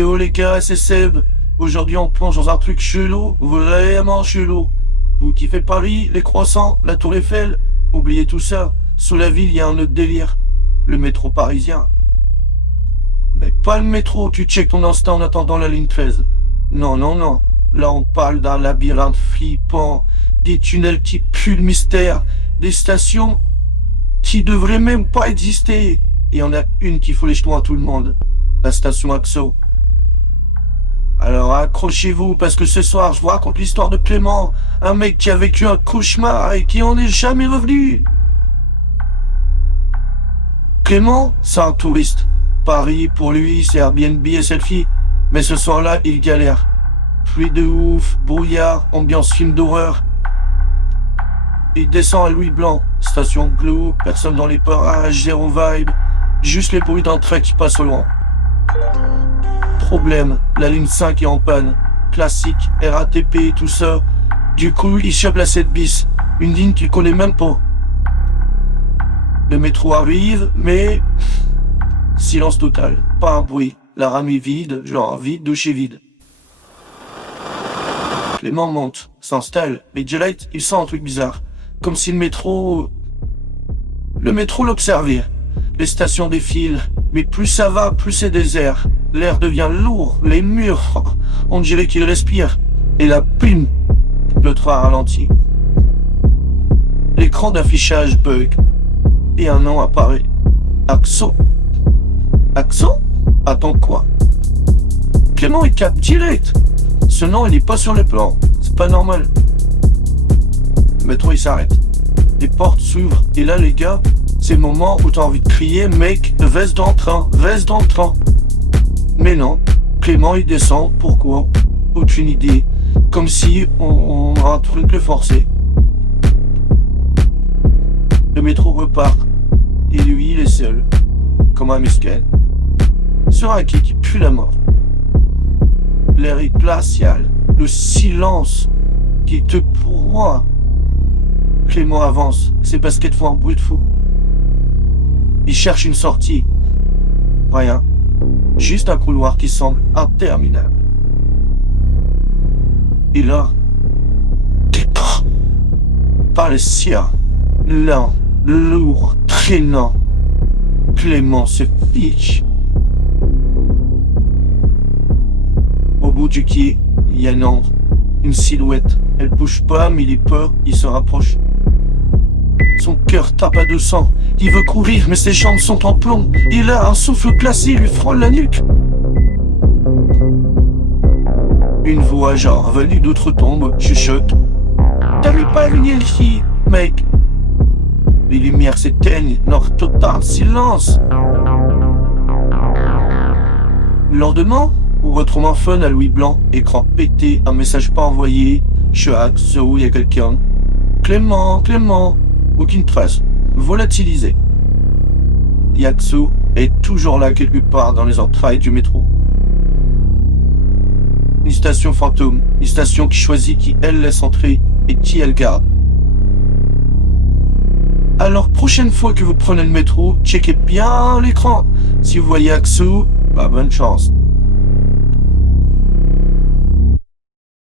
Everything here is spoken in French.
Yo les gars, c'est Seb. Aujourd'hui on plonge dans un truc chelou, vraiment chelou. Vous kiffez Paris, les croissants, la tour Eiffel? Oubliez tout ça, sous la ville il y a un autre délire. Le métro parisien. Mais pas le métro, tu checkes ton instinct en attendant la ligne 13. Non, non, non. Là on parle d'un labyrinthe flippant, des tunnels qui puent le mystère, des stations qui devraient même pas exister. Et il y en a une qui fout les jetons à tout le monde. La station Axo. Alors accrochez-vous parce que ce soir je vous raconte l'histoire de Clément, un mec qui a vécu un cauchemar et qui en est jamais revenu. Clément, c'est un touriste. Paris, pour lui, c'est Airbnb et selfie. Mais ce soir-là, il galère. Pluie de ouf, brouillard, ambiance film d'horreur. Il descend à Louis Blanc, station glauque, personne dans les parages, zéro vibe. Juste les bruits d'un train qui passe au loin. Problème, la ligne 5 est en panne. Classique, RATP et tout ça. Du coup, il chope la 7 bis. Une ligne qu'il connaît même pas. Le métro arrive, mais... silence total, pas un bruit. La rame est vide, genre vide de chez vide. Clément monte, s'installe, mais Daylight, il sent un truc bizarre. Comme si le métro l'observait. Les stations défilent, mais plus ça va, plus c'est désert. L'air devient lourd, les murs, on dirait qu'il respire. Et là, pim, le train ralentit. L'écran d'affichage bug. Et un nom apparaît. Axo. Axo? Attends quoi? Clément il capte direct. Ce nom il est pas sur le plan. C'est pas normal. Le métro il s'arrête. Les portes s'ouvrent. Et là les gars, c'est le moment où t'as envie de crier mec, reste dans le train, reste dans le train. Mais non, Clément il descend. Pourquoi? Aucune idée. Comme si on a un truc le forcer. Le métro repart. Et lui il est seul. Comme un musquet. Sur un quai qui pue la mort. L'air est glacial. Le silence qui te pourvoit. Clément avance. Ses baskets font un bruit de fou. Il cherche une sortie. Rien. Juste un couloir qui semble interminable. Et là, par le ciel, lent, lourd, traînant, Clément se fiche. Au bout du quai, il y a une ombre, une silhouette. Elle bouge pas, mais il est peur, il se rapproche. Son cœur tape à 200. Il veut courir, mais ses jambes sont en plomb. Il a un souffle glacé, lui frôle la nuque. Une voix genre venue d'outre-tombe chuchote. T'avais pas aligné ici, mec. Les lumières s'éteignent, noir total, silence. Le lendemain, on retrouve un fun à Louis Blanc, écran pété, un message pas envoyé. Je suis à Axo, il y a quelqu'un. Clément, aucune trace, volatilisé. Axo est toujours là quelque part dans les entrailles du métro. Une station fantôme, une station qui choisit qui elle laisse entrer et qui elle garde. Alors prochaine fois que vous prenez le métro, checkez bien l'écran. Si vous voyez Axo, bonne chance.